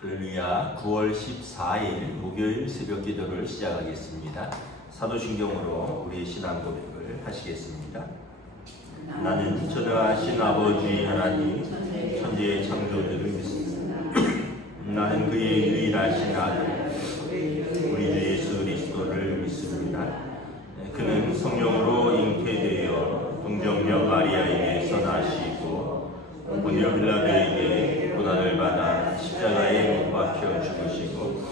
할렐루야. 9월 14일 목요일 새벽 기도를 시작하겠습니다. 사도신경으로 우리의 신앙 고백을 하시겠습니다. 나는 전능하신 아버지 하나님 천지의 창조주를 믿습니다. 나는 그의 유일하신 아들 우리 주 예수 그리스도를 믿습니다. 그는 성령으로 잉태되어 동정녀 마리아에게서 나시고 본디오 빌라도에게 고난을 받아 십자가에 못 박혀 죽으시고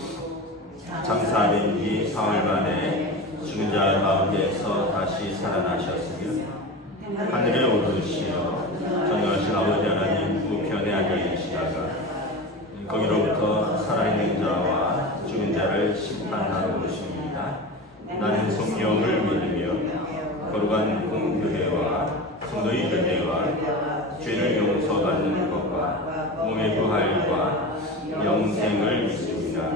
장사된 지 사흘 만에 죽은 자 가운데서 다시 살아나셨으며 하늘에 오르시어 전능하신 아버지 하나님 우편에 앉아 계시다가 거기로부터 살아있는 자와 죽은 자를 심판하러 오십니다. 나는 성령을 믿으며 거룩한 공교회와 성도의 교제와 죄를 용서받는 것과 몸의 부활과 영생을 믿습니다.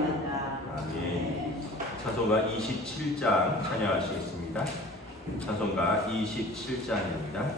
아멘. 찬송가 27장 찬양하시겠습니다. 찬송가 27장입니다.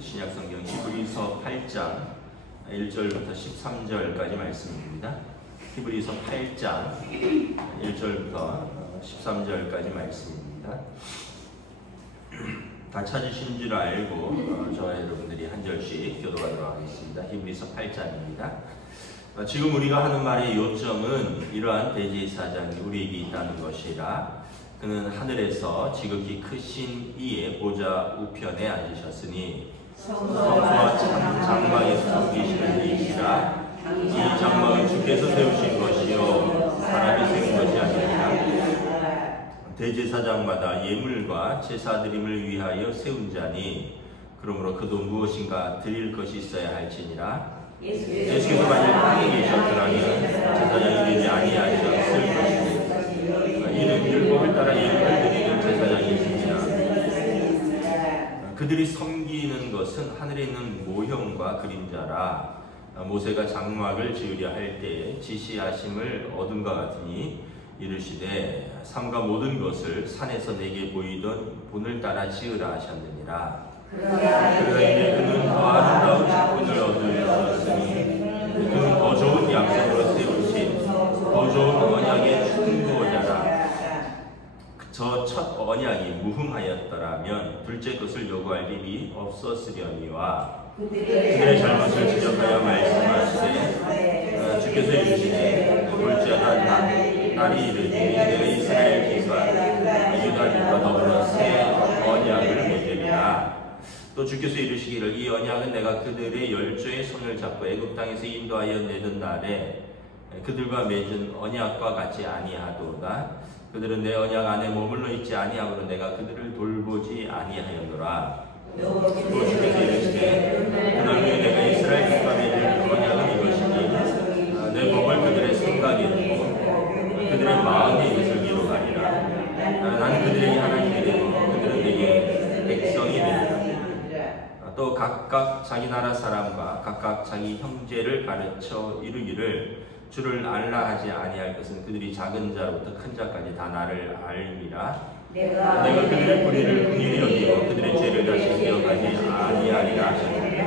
신약성경 히브리서 8장 1절부터 13절까지 말씀입니다. 히브리서 8장 1절부터 13절까지 말씀입니다. 말씀입니다. 다 찾으신 줄 알고 저와 여러분들이 한 절씩 교도하도록 하겠습니다. 히브리서 8장입니다. 지금 우리가 하는 말의 요점은 이러한 대제사장이 우리에게 있다는 것이라 그는 하늘에서 지극히 크신 이의 보좌 우편에 앉으셨으니 성소와 장막에서 섬기시는 이시라. 이 장막은 주께서 세우신 것이요 사람이 세운 것이 아니라 대제사장마다 예물과 제사 드림을 위하여 세운 자니 그러므로 그도 무엇인가 드릴 것이 있어야 할지니라. 예수께서 만일 땅에 계셨더라면 제사장이 되지 아니하셨을 것이니 이는 율법을 따라 예물을 드리는 제사장이십니다. 그들이 섬기는 것은 하늘에 있는 모형과 그림자라. 모세가 장막을 지으려 할 때에 지시하심을 얻은과 같으니 이르시되 삼가 모든 것을 산에서 내게 보이던 본을 따라 지으라 하셨느니라. 그러나 이제 그는 더 아름다운 직분을 얻으셨으니 그는 더 좋은 약속으로 세우신 더 좋은 언약의 충고자라. 저 첫 언약이 무흠하였더라면 둘째 것을 요구할 일이 없었으려니와 그들의 잘못을 지적하여 말씀하시되 주께서 이르시되 볼지어다 날이 이르니 내가 이스라엘 집과 유다 집과 더불어 새 언약을 맺으리라. 또 주께서 이르시기를 이 언약은 내가 그들의 열조의 손을 잡고 애굽 땅에서 인도하여 내던 날에 그들과 맺은 언약과 같이 아니하도다. 그들은 내 언약 안에 머물러 있지 아니하므로 내가 그들을 돌보지 아니하였노라. 또 주께서 이르시되 그날 후에 내가 이스라엘 집과 맺은 언약은 이것이니 내 법을 그들의 생각에 두고 그들의 마음에 이것을 기록하리라. 나는 그들에게 하나님이 되고 그들은 내게 백성이 되리라. 또 각각 자기 나라 사람과 각각 자기 형제를 가르쳐 이르기를 주를 알라 하지 아니할 것은 그들이 작은 자로부터 큰 자까지 다 나를 알미라. 내가 그들의 불의를 긍휼히 여기고 그들의 죄를 다시 기억하지 아니하리라 하셨느니라.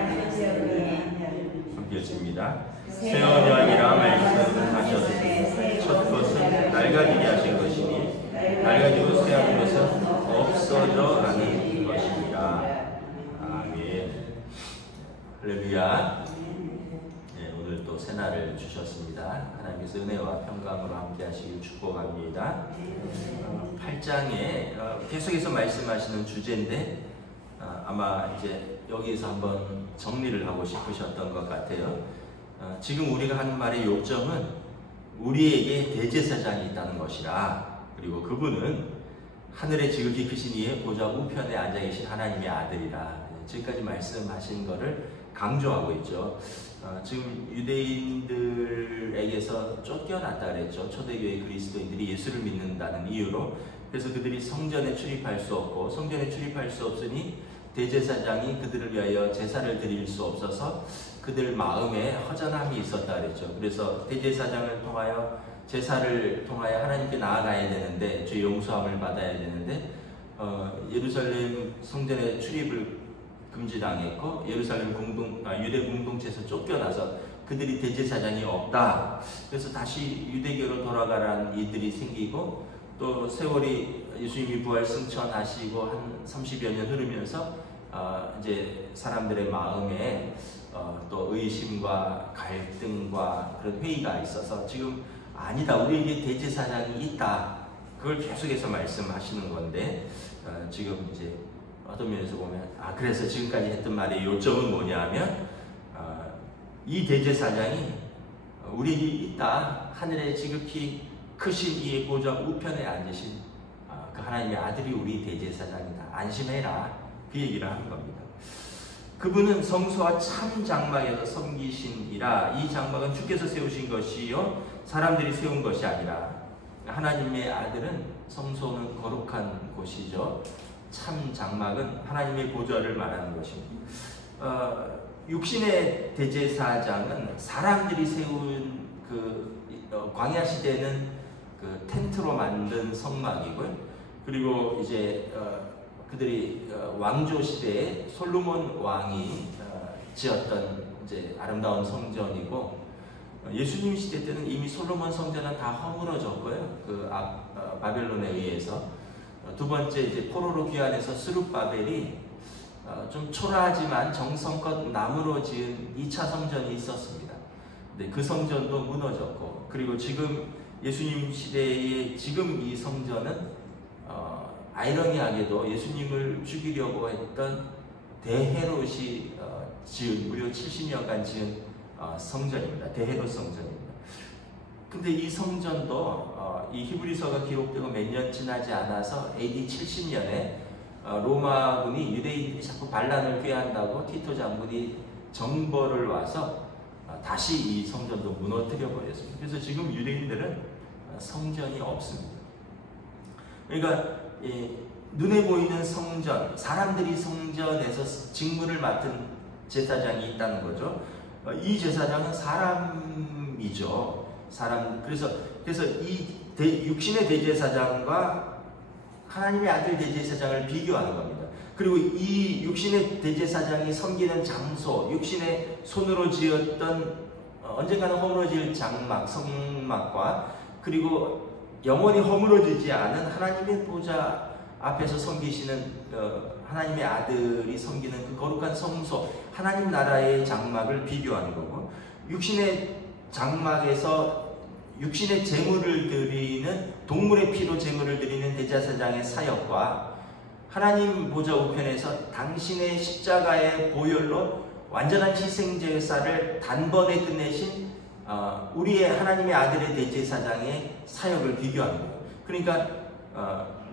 함께 읽습니다. 새 언약이라 말씀하셨으니 첫 것은 낡아지게 하신 것이니 낡아지고 새하는 것은 없어져 가는 것입니다. 아멘. 할렐루야. 오늘 또 새날을 주셨습니다. 하나님께서 은혜와 평강으로 함께 하시길 축복합니다. 8장에 계속해서 말씀하시는 주제인데 아마 이제 여기에서 한번 정리를 하고 싶으셨던 것 같아요. 지금 우리가 하는 말의 요점은 우리에게 대제사장이 있다는 것이라, 그리고 그분은 하늘에 지극히 크신 이의 보좌 우편에 앉아 계신 하나님의 아들이라 지금까지 말씀하신 것을 강조하고 있죠. 지금 유대인들에게서 쫓겨났다 그랬죠. 초대교회 그리스도인들이 예수를 믿는다는 이유로. 그래서 그들이 성전에 출입할 수 없고, 성전에 출입할 수 없으니 대제사장이 그들을 위하여 제사를 드릴 수 없어서 그들 마음에 허전함이 있었다 그랬죠. 그래서 대제사장을 통하여 제사를 통하여 하나님께 나아가야 되는데, 죄 용서함을 받아야 되는데 예루살렘 성전에 출입을 금지당했고 예루살렘 유대 공동체에서 쫓겨나서 그들이 대제사장이 없다. 그래서 다시 유대교로 돌아가라는 이들이 생기고, 또 세월이 예수님이 부활 승천하시고 한 30여 년 흐르면서 이제 사람들의 마음에 또 의심과 갈등과 그런 회의가 있어서 지금 아니다, 우리에게 대제사장이 있다, 그걸 계속해서 말씀하시는 건데 지금 이제 어떤 면에서 보면 그래서 지금까지 했던 말의 요점은 뭐냐면 이 대제사장이 우리에게 있다, 하늘에 지극히 크신 이의 보좌 우편에 앉으신 그 하나님의 아들이 우리 대제사장이다, 안심해라, 그 얘기를 하는 겁니다. 그분은 성소와 참 장막에서 섬기신이라. 이 장막은 주께서 세우신 것이요 사람들이 세운 것이 아니라. 하나님의 아들은 성소는 거룩한 곳이죠. 참 장막은 하나님의 보좌를 말하는 것입니다. 육신의 대제사장은 사람들이 세운 그 광야 시대는 그 텐트로 만든 성막이고요. 그리고 이제 그들이 왕조 시대에 솔로몬 왕이 지었던 이제 아름다운 성전이고, 예수님 시대 때는 이미 솔로몬 성전은 다 허물어졌고요. 그 바벨론에 의해서. 두 번째 이제 포로로 귀환해서 스룹바벨이 좀 초라하지만 정성껏 나무로 지은 2차 성전이 있었습니다. 근데 그 성전도 무너졌고, 그리고 지금 예수님 시대의 지금 이 성전은 아이러니하게도 예수님을 죽이려고 했던 대헤롯이 지은, 무려 70년간 지은 성전입니다. 대헤롯 성전입니다. 근데 이 성전도 이 히브리서가 기록되고 몇 년 지나지 않아서 AD 70년에 로마군이 유대인들이 자꾸 반란을 꾀한다고 티토 장군이 정벌을 와서 다시 이 성전도 무너뜨려 버렸습니다. 그래서 지금 유대인들은 성전이 없습니다. 그러니까 눈에 보이는 성전, 사람들이 성전에서 직무를 맡은 제사장이 있다는 거죠. 이 제사장은 사람이죠. 사람. 그래서 이 육신의 대제사장과 하나님의 아들 대제사장을 비교하는 겁니다. 그리고 이 육신의 대제사장이 섬기는 장소, 육신의 손으로 지었던 언젠가는 허물어질 장막, 성막과 그리고 영원히 허물어지지 않은 하나님의 보좌 앞에서 섬기시는 하나님의 아들이 섬기는 그 거룩한 성소, 하나님 나라의 장막을 비교하는 거고, 육신의 장막에서 육신의 제물을 드리는, 동물의 피로 제물을 드리는 대제사장의 사역과 하나님 보좌 우편에서 당신의 십자가의 보혈로 완전한 희생제사를 단번에 끝내신 우리의 하나님의 아들의 대제사장의 사역을 비교하는 거예요. 그러니까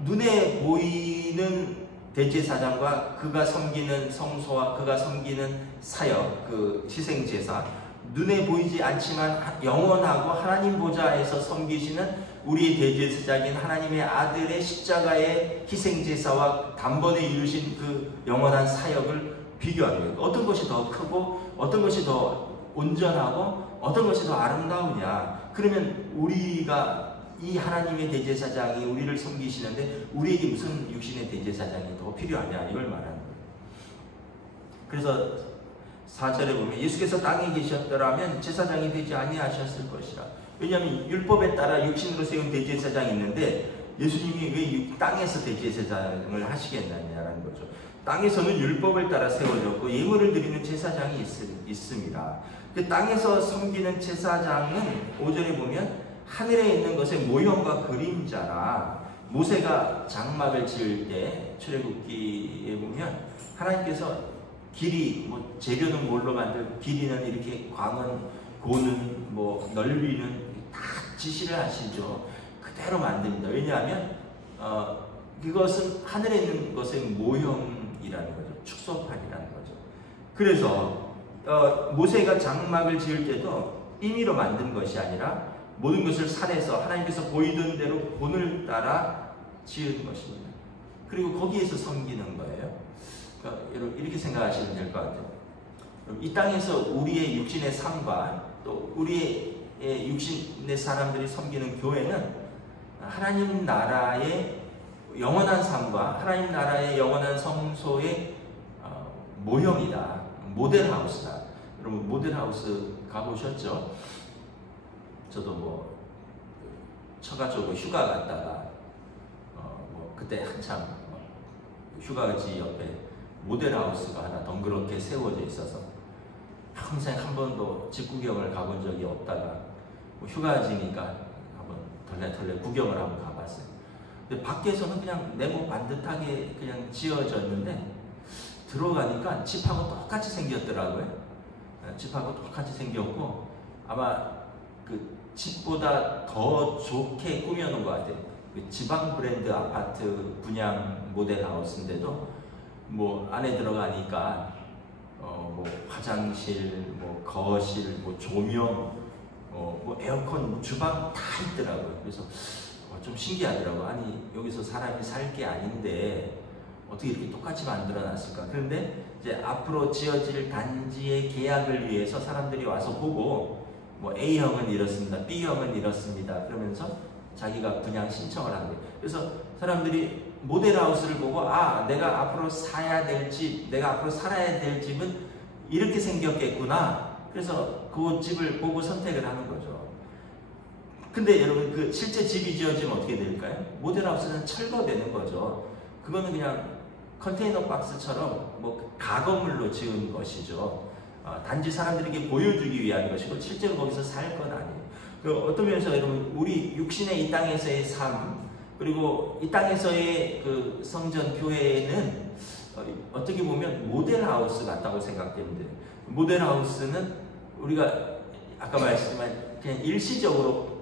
눈에 보이는 대제사장과 그가 섬기는 성소와 그가 섬기는 사역, 그 희생제사, 눈에 보이지 않지만 영원하고 하나님 보좌에서 섬기시는 우리의 대제사장인 하나님의 아들의 십자가의 희생제사와 단번에 이루신 그 영원한 사역을 비교하는 거예요. 어떤 것이 더 크고 어떤 것이 더 온전하고 어떤 것이 더 아름다우냐. 그러면 우리가 이 하나님의 대제사장이 우리를 섬기시는데 우리에게 무슨 육신의 대제사장이 더 필요하냐, 이걸 말하는 거예요. 그래서 4절에 보면 예수께서 땅에 계셨더라면 제사장이 되지 아니하셨을 것이라. 왜냐하면 율법에 따라 육신으로 세운 대제사장이 있는데 예수님이 왜 땅에서 대제사장을 하시겠느냐라는 거죠. 땅에서는 율법을 따라 세워졌고 예물을 드리는 제사장이 있습니다. 그 땅에서 섬기는 제사장은 5절에 보면 하늘에 있는 것의 모형과 그림자라. 모세가 장막을 지을 때 출애굽기에 보면 하나님께서 길이, 재료는 뭘로 만들고 길이는 이렇게 광은, 고는, 넓이는 다 지시를 하시죠. 그대로 만듭니다. 왜냐하면 그것은 하늘에 있는 것의 모형이라는 거죠. 축소판이라는 거죠. 그래서 모세가 장막을 지을 때도 임의로 만든 것이 아니라 모든 것을 살해서 하나님께서 보이던 대로 본을 따라 지은 것입니다. 그리고 거기에서 섬기는 거예요. 그러니까 여러분 이렇게 생각하시면 될 것 같아요. 이 땅에서 우리의 육신의 삶과 또 우리의 육신의 사람들이 섬기는 교회는 하나님 나라의 영원한 삶과 하나님 나라의 영원한 성소의 모형이다. 모델하우스다. 여러분 모델하우스 가보셨죠? 저도 처가적으로 휴가 갔다가 그때 한참 휴가지 옆에 모델하우스가 하나 덩그렇게 세워져 있어서 평생 한 번도 집 구경을 가본 적이 없다가 휴가지니까 한번 덜레덜레 구경을 한번 가봤어요. 근데 밖에서는 그냥 네모 반듯하게 그냥 지어졌는데 들어가니까 집하고 똑같이 생겼더라고요. 집하고 똑같이 생겼고 아마 그 집보다 더 좋게 꾸며놓은 것 같아요. 그 지방 브랜드 아파트 분양 모델하우스인데도 안에 들어가니까 화장실, 거실, 조명, 에어컨, 주방 다 있더라고요. 그래서 좀 신기하더라고요. 아니 여기서 사람이 살 게 아닌데 어떻게 이렇게 똑같이 만들어놨을까? 그런데 이제 앞으로 지어질 단지의 계약을 위해서 사람들이 와서 보고 A형은 이렇습니다, B형은 이렇습니다. 그러면서 자기가 분양 신청을 하는 거예요. 그래서 사람들이 모델하우스를 보고 내가 앞으로 사야 될 집, 내가 앞으로 살아야 될 집은 이렇게 생겼겠구나. 그래서 그 집을 보고 선택을 하는 거죠. 근데 여러분 그 실제 집이 지어지면 어떻게 될까요? 모델하우스는 철거되는 거죠. 그거는 그냥 컨테이너 박스처럼 뭐 가건물로 지은 것이죠. 단지 사람들에게 보여주기 위한 것이고 실제로 거기서 살 건 아니에요. 어떤 면에서 여러분 우리 육신의 이 땅에서의 삶 그리고 이 땅에서의 그 성전 교회는 어떻게 보면 모델하우스 같다고 생각되는데, 모델하우스는 우리가 아까 말씀한 그냥 일시적으로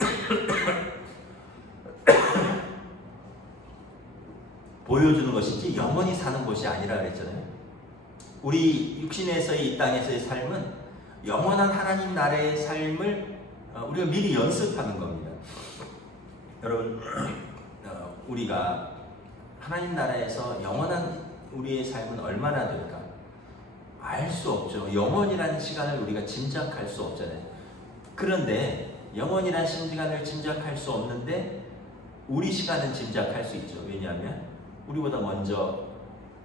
보여주는 것이지 영원히 사는 곳이 아니라 그랬잖아요. 우리 육신에서의 이 땅에서의 삶은 영원한 하나님 나라의 삶을 우리가 미리 연습하는 겁니다. 여러분, 우리가 하나님 나라에서 영원한 우리의 삶은 얼마나 될까? 알 수 없죠. 영원이라는 시간을 우리가 짐작할 수 없잖아요. 그런데 영원이라는 시간을 짐작할 수 없는데 우리 시간은 짐작할 수 있죠. 왜냐하면 우리보다 먼저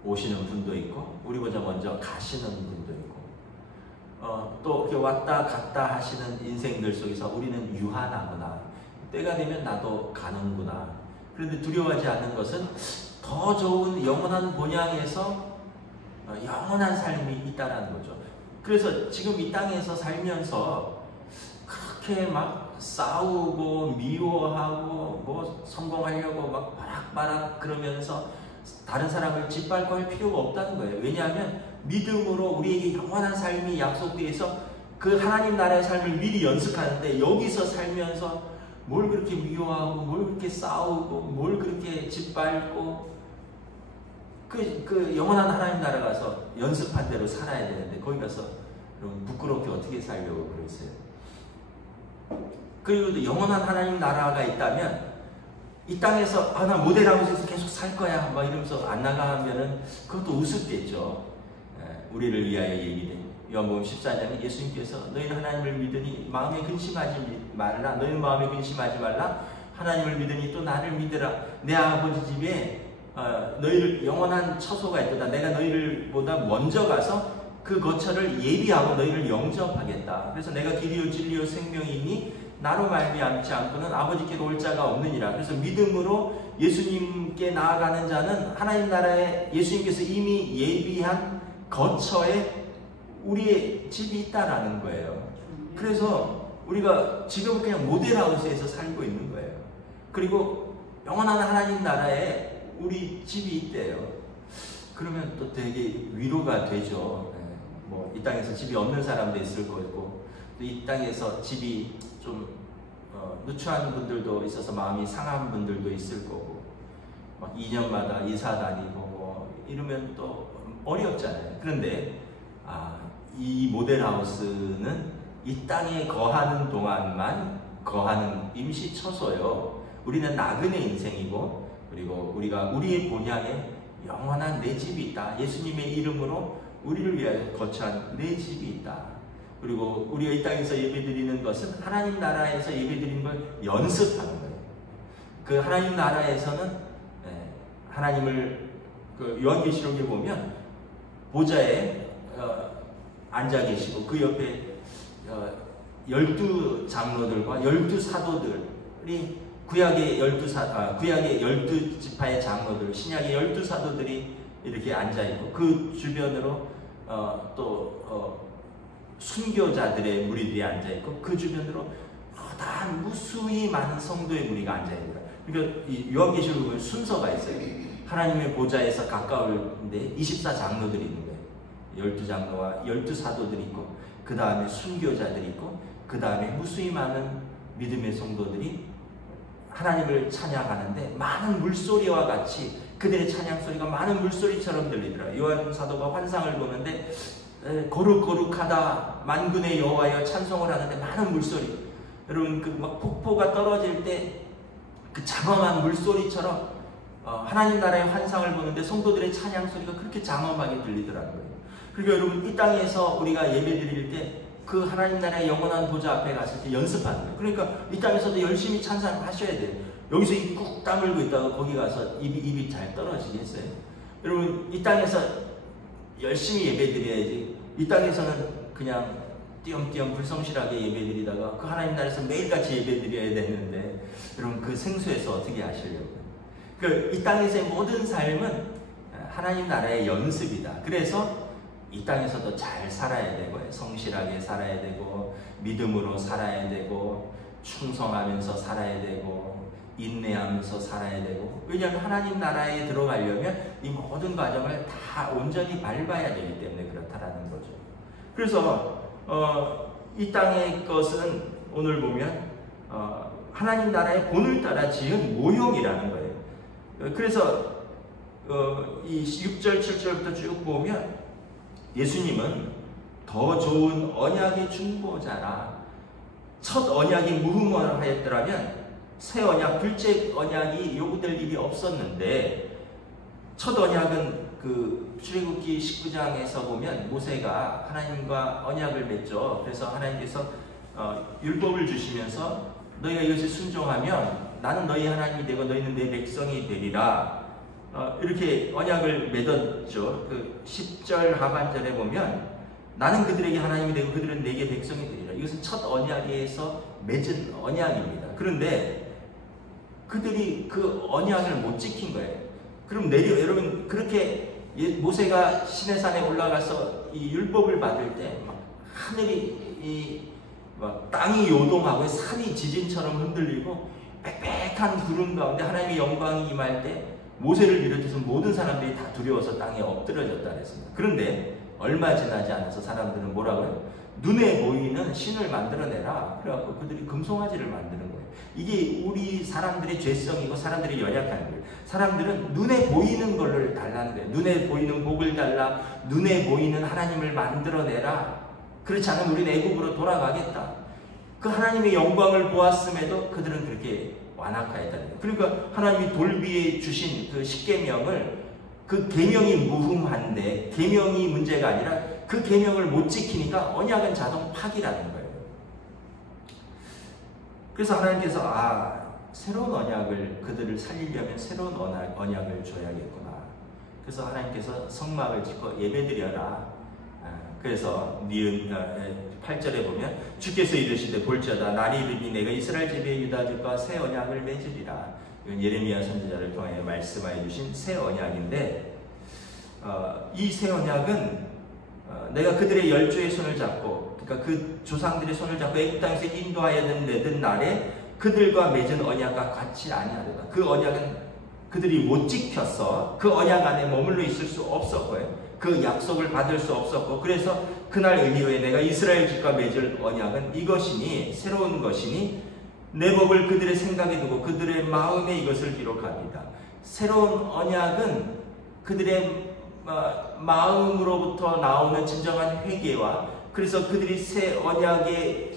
오시는 분도 있고 우리보다 먼저 가시는 분도 있고 또 이렇게 왔다 갔다 하시는 인생들 속에서 우리는 유한하구나. 때가 되면 나도 가는구나. 그런데 두려워하지 않는 것은 더 좋은 영원한 본향에서 영원한 삶이 있다는 거죠. 그래서 지금 이 땅에서 살면서 그렇게 막 싸우고 미워하고 뭐 성공하려고 막 바락바락 그러면서 다른 사람을 짓밟고 할 필요가 없다는 거예요. 왜냐하면 믿음으로 우리에게 영원한 삶이 약속되어서 그 하나님 나라의 삶을 미리 연습하는데, 여기서 살면서 뭘 그렇게 미워하고 뭘 그렇게 싸우고 뭘 그렇게 짓밟고 그 영원한 하나님 나라 가서 연습한 대로 살아야 되는데 거기 가서 여러분 부끄럽게 어떻게 살려고 그러세요? 그리고 또 영원한 하나님 나라가 있다면 이 땅에서 나 모델하우스에서 계속 살 거야 막 이러면서 안 나가면은 그것도 우습겠죠. 우리를 위하여 얘기된 요한복음 14장에 예수님께서 너희는 하나님을 믿으니 마음에 근심하지 말라. 너희는 마음에 근심하지 말라. 하나님을 믿으니 또 나를 믿으라. 내 아버지 집에 너희를 영원한 처소가 있도다. 내가 너희를 보다 먼저 가서 그 거처를 예비하고 너희를 영접하겠다. 그래서 내가 길이요 진리요 생명이니 나로 말미암지 않고는 아버지께로 올 자가 없느니라. 그래서 믿음으로 예수님께 나아가는 자는 하나님 나라에 예수님께서 이미 예비한 거처에 우리의 집이 있다라는 거예요. 그래서 우리가 지금 그냥 모델하우스에서 살고 있는 거예요. 그리고 영원한 하나님 나라에 우리 집이 있대요. 그러면 또 되게 위로가 되죠. 뭐 이 땅에서 집이 없는 사람도 있을 거고, 또 이 땅에서 집이 좀 누추한 분들도 있어서 마음이 상한 분들도 있을 거고, 막 2년마다 이사 다니고 뭐 이러면 또 어렵잖아요. 그런데 이 모델하우스는 이 땅에 거하는 동안만 거하는 임시 처소요. 우리는 나그네 인생이고, 그리고 우리가 우리의 본향에 영원한 내 집이 있다. 예수님의 이름으로 우리를 위하여 거처한 내 집이 있다. 그리고 우리가 이 땅에서 예배드리는 것은 하나님 나라에서 예배드리는 걸 연습하는 거예요. 그 하나님 나라에서는 하나님을 그 요한계시록에 보면 보좌에 앉아 계시고 그 옆에 12장로들과 12사도들이 구약의 12지파의 장로들, 신약의 12사도들이 이렇게 앉아있고 그 주변으로 순교자들의 무리들이 앉아있고 그 주변으로 다 무수히 많은 성도의 무리가 앉아있습니다. 그러니까 이 요한계시록에 보면 순서가 있어요. 하나님의 보좌에서 가까운데 24장로들이 있는 거예요. 12장로와 12사도들이 있고, 그 다음에 순교자들이 있고, 그 다음에 무수히 많은 믿음의 성도들이 하나님을 찬양하는데 많은 물소리와 같이 그들의 찬양 소리가 많은 물소리처럼 들리더라. 요한 사도가 환상을 보는데 거룩거룩하다 만군의 여호와여 찬송을 하는데 많은 물소리. 여러분 그 막 폭포가 떨어질 때 그 장엄한 물소리처럼 하나님 나라의 환상을 보는데 성도들의 찬양 소리가 그렇게 장엄하게 들리더라는 거예요. 그리고 여러분 이 땅에서 우리가 예배드릴 때 그 하나님 나라의 영원한 보좌 앞에 갔을 때 연습하는 거예요. 그러니까 이 땅에서도 열심히 찬양하셔야 돼요. 여기서 입 꾹 다물고 있다가 거기 가서 입이 잘 떨어지겠어요? 여러분 이 땅에서 열심히 예배드려야지. 이 땅에서는 그냥 띄엄띄엄 불성실하게 예배드리다가 그 하나님 나라에서 매일같이 예배드려야 되는데 여러분 그 생수에서 어떻게 하시려고요? 이 땅에서의 모든 삶은 하나님 나라의 연습이다. 그래서 이 땅에서도 잘 살아야 되고 성실하게 살아야 되고 믿음으로 살아야 되고 충성하면서 살아야 되고 인내하면서 살아야 되고, 왜냐하면 하나님 나라에 들어가려면 이 모든 과정을 다 온전히 밟아야 되기 때문에 그렇다라는 거죠. 그래서 이 땅의 것은 오늘 보면 하나님 나라의 본을 따라 지은 모형이라는 거예요. 그래서 이 6절 7절부터 쭉 보면 예수님은 더 좋은 언약의 중보자라. 첫 언약이 무흠하였더라면 새 언약, 둘째 언약이 요구될 일이 없었는데, 첫 언약은 그 출애굽기 19장에서 보면 모세가 하나님과 언약을 맺죠. 그래서 하나님께서 율법을 주시면서 너희가 이것을 순종하면 나는 너희 하나님이 되고 너희는 내 백성이 되리라. 이렇게 언약을 맺었죠. 그 10절 하반절에 보면 나는 그들에게 하나님이 되고 그들은 내게 백성이 되리라. 이것은 첫 언약에서 맺은 언약입니다. 그런데 그들이 그 언약을 못 지킨 거예요. 그럼 여러분 그렇게 모세가 시내산에 올라가서 이 율법을 받을 때 막 하늘이 막 땅이 요동하고 산이 지진처럼 흔들리고 빽빽한 구름 가운데 하나님의 영광이 임할 때 모세를 비롯해서 모든 사람들이 다 두려워서 땅에 엎드려졌다 그랬습니다. 그런데 얼마 지나지 않아서 사람들은 뭐라고요? 눈에 보이는 신을 만들어내라. 그래갖고 그들이 금송아지를 만드는 거예요. 이게 우리 사람들의 죄성이고 사람들이 연약한 거예요. 사람들은 눈에 보이는 걸로 달라는 거예요. 눈에 보이는 복을 달라. 눈에 보이는 하나님을 만들어내라. 그렇지 않으면 우리는 애국으로 돌아가겠다. 그 하나님의 영광을 보았음에도 그들은 그렇게 완악하였다는 거예요. 그러니까 하나님이 돌 위에 주신 그 십계명을, 그 계명이 무흠한데 계명이 문제가 아니라 그 계명을 못 지키니까 언약은 자동 파기라는 거예요. 그래서 하나님께서 새로운 언약을, 그들을 살리려면 새로운 언약을 줘야겠구나. 그래서 하나님께서 성막을 짓고 예배드려라. 그래서 니은 8절에 보면 주께서 이르시되 볼지어다 날이 이르니 내가 이스라엘 집에 유다 집과 새 언약을 맺으리라. 이건 예레미야 선지자를 통해 말씀하여 주신 새 언약인데, 이 새 언약은 내가 그들의 열조의 손을 잡고, 그러니까 그 조상들의 손을 잡고 애굽 땅에서 인도하여 내던 날에 그들과 맺은 언약과 같이 아니하리라. 그 언약은 그들이 못 지켰어. 그 언약 안에 머물러 있을 수 없었고요. 그 약속을 받을 수 없었고, 그래서 그날 이후에 내가 이스라엘 집과 맺을 언약은 이것이니, 새로운 것이니 내 법을 그들의 생각에 두고 그들의 마음에 이것을 기록합니다. 새로운 언약은 그들의 마음으로부터 나오는 진정한 회개와, 그래서 그들이 새 언약의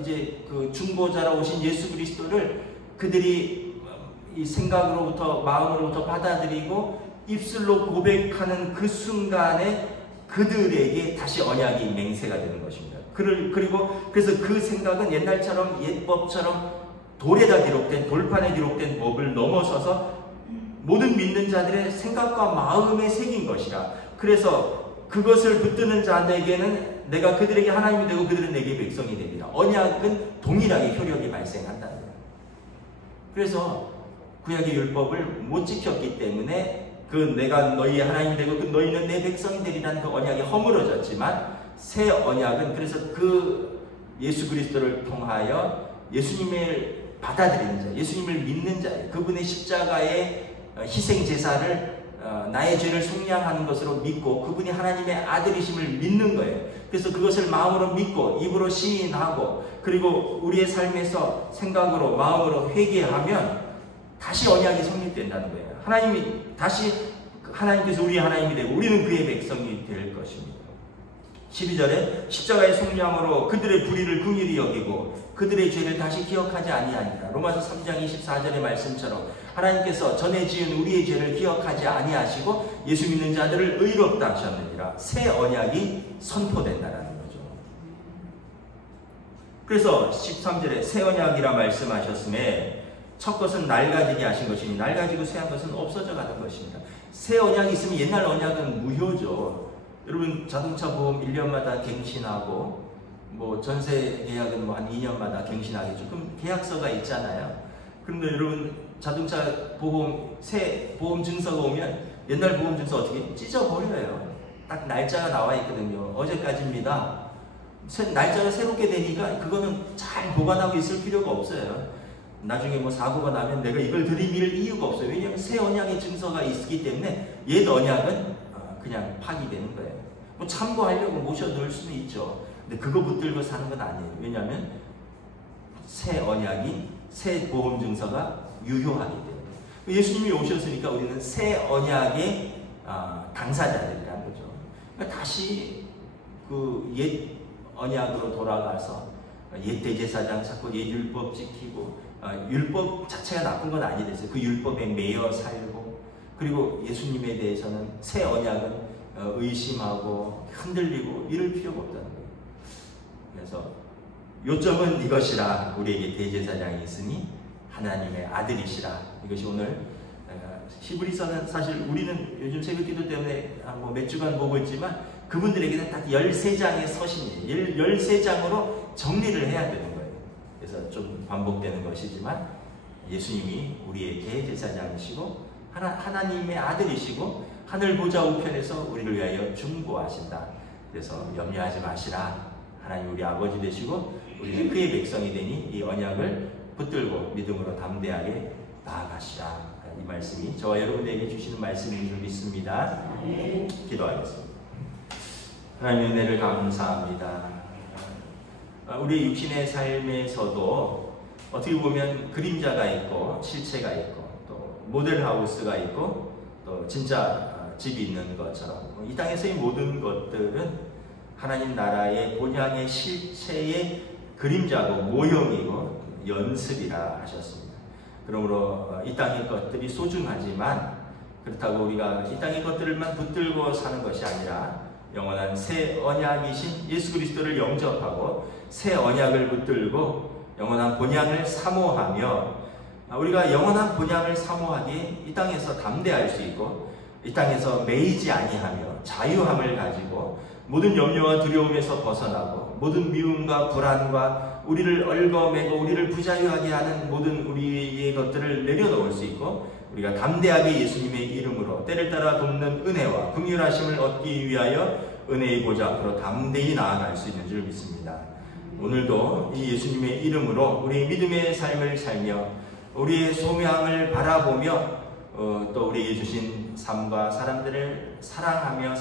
이제 그 중보자로 오신 예수 그리스도를 그들이 이 생각으로부터 마음으로부터 받아들이고 입술로 고백하는 그 순간에 그들에게 다시 언약이 맹세가 되는 것입니다. 그리고 그래서 그 생각은 옛날처럼 옛법처럼 돌에다 기록된, 돌판에 기록된 법을 넘어서서 모든 믿는 자들의 생각과 마음에 새긴 것이라. 그래서 그것을 붙드는 자들에게는 내가 그들에게 하나님이 되고 그들은 내게 백성이 됩니다. 언약은 동일하게 효력이 발생한다는 거예요. 그래서 구약의 율법을 못 지켰기 때문에 그 내가 너희의 하나님이 되고 그 너희는 내 백성이 되리라는 그 언약이 허물어졌지만, 새 언약은 그래서 그 예수 그리스도를 통하여 예수님을 받아들이는 자, 예수님을 믿는 자, 그분의 십자가의 희생 제사를 나의 죄를 속량하는 것으로 믿고 그분이 하나님의 아들이심을 믿는 거예요. 그래서 그것을 마음으로 믿고 입으로 시인하고 그리고 우리의 삶에서 생각으로 마음으로 회개하면 다시 언약이 성립된다는 거예요. 하나님께서 우리의 하나님이 되고 우리는 그의 백성이 될 것입니다. 12절에 십자가의 속량으로 그들의 불의를 긍휼히 여기고 그들의 죄를 다시 기억하지 아니하니라. 로마서 3장 24절의 말씀처럼 하나님께서 전에 지은 우리의 죄를 기억하지 아니하시고 예수 믿는 자들을 의롭다 하셨느니라. 새 언약이 선포된다라는 거죠. 그래서 13절에 새 언약이라 말씀하셨음에 첫 것은 낡아지게 하신 것이니 낡아지고 새한 것은 없어져 가는 것입니다. 새 언약이 있으면 옛날 언약은 무효죠. 여러분 자동차 보험 1년마다 갱신하고 뭐 전세 계약은 뭐 한 2년마다 갱신하겠죠. 그럼 계약서가 있잖아요. 그런데 여러분 자동차 보험, 새 보험 증서가 오면 옛날 보험 증서 어떻게 찢어버려요. 딱 날짜가 나와 있거든요. 어제까지입니다. 날짜가 새롭게 되니까 그거는 잘 보관하고 있을 필요가 없어요. 나중에 뭐 사고가 나면 내가 이걸 들이밀 이유가 없어요. 왜냐하면 새 언약의 증서가 있기 때문에 옛 언약은 그냥 파기되는 거예요. 뭐 참고하려고 모셔 넣을 수는 있죠. 근데 그거 붙들고 사는 건 아니에요. 왜냐하면 새 언약이 새 보험 증서가 유효하기 때문에. 예수님이 오셨으니까 우리는 새 언약의 당사자들이라는 거죠. 그러니까 다시 그 옛 언약으로 돌아가서 옛 대제사장 찾고 옛 율법 지키고 율법 자체가 나쁜 건 아니랬어요. 그 율법에 매여 살고 그리고 예수님에 대해서는 새 언약은 의심하고 흔들리고 이럴 필요가 없다는 거예요. 그래서 요점은 이것이라 우리에게 대제사장이 있으니 하나님의 아들이시라. 이것이 오늘 히브리서는 사실 우리는 요즘 새벽기도 때문에 뭐 몇 주간 보고 있지만 그분들에게는 딱 13장의 서신이에요. 13장으로 정리를 해야 되는 거예요. 그래서 좀 반복되는 것이지만 예수님이 우리의 대제사장이시고 하나님의 아들이시고 하늘 보좌 우편에서 우리를 위하여 중보하신다. 그래서 염려하지 마시라. 하나님 우리 아버지 되시고 우리는 그의 백성이 되니 이 언약을 붙들고 믿음으로 담대하게 나아가시라. 이 말씀이 저와 여러분에게 주시는 말씀인 줄 믿습니다. 기도하겠습니다. 하나님의 은혜를 감사합니다. 우리 육신의 삶에서도 어떻게 보면 그림자가 있고 실체가 있고 또 모델하우스가 있고 또 진짜 집이 있는 것처럼 이 땅에서의 모든 것들은 하나님 나라의 본향의 실체의 그림자고 모형이고 연습이라 하셨습니다. 그러므로 이 땅의 것들이 소중하지만 그렇다고 우리가 이 땅의 것들만 붙들고 사는 것이 아니라 영원한 새 언약이신 예수 그리스도를 영접하고 새 언약을 붙들고 영원한 본향을 사모하며 우리가 영원한 본향을 사모하기에 이 땅에서 담대할 수 있고 이 땅에서 매이지 아니하며 자유함을 가지고 모든 염려와 두려움에서 벗어나고 모든 미움과 불안과 우리를 얽어매고 우리를 부자유하게 하는 모든 우리의 것들을 내려놓을 수 있고 우리가 담대하게 예수님의 이름으로 때를 따라 돕는 은혜와 긍휼하심을 얻기 위하여 은혜의 보좌 앞으로 담대히 나아갈 수 있는 줄 믿습니다. 오늘도 이 예수님의 이름으로 우리 믿음의 삶을 살며 우리의 소명을 바라보며 또 우리에게 주신 삶과 사람들을 사랑하며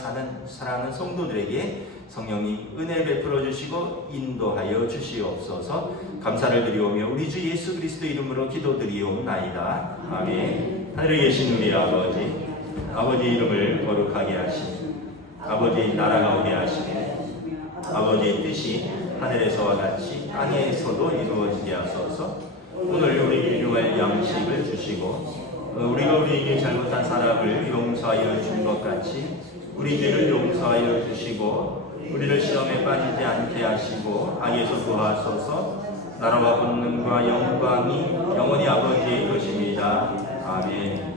사랑하는 성도들에게 성령님 은혜 베풀어 주시고 인도하여 주시옵소서. 감사를 드리오며 우리 주 예수 그리스도 이름으로 기도드리옵나이다. 아멘. 하늘에 계신 우리 아버지 이름을 거룩하게 하시니 아버지 나라가 오게 하시니 아버지의 뜻이 하늘에서와 같이 땅에서도 이루어지게 하소서. 오늘 우리에게 일용할 양식을 주시고 우리가 우리에게 잘못한 사람을 용서하여 준 것 같이 우리 죄를 용서하여 주시고 우리를 시험에 빠지지 않게 하시고 악에서 구하소서. 나라와 권능과 영광이 영원히 아버지의 것입니다. 아멘.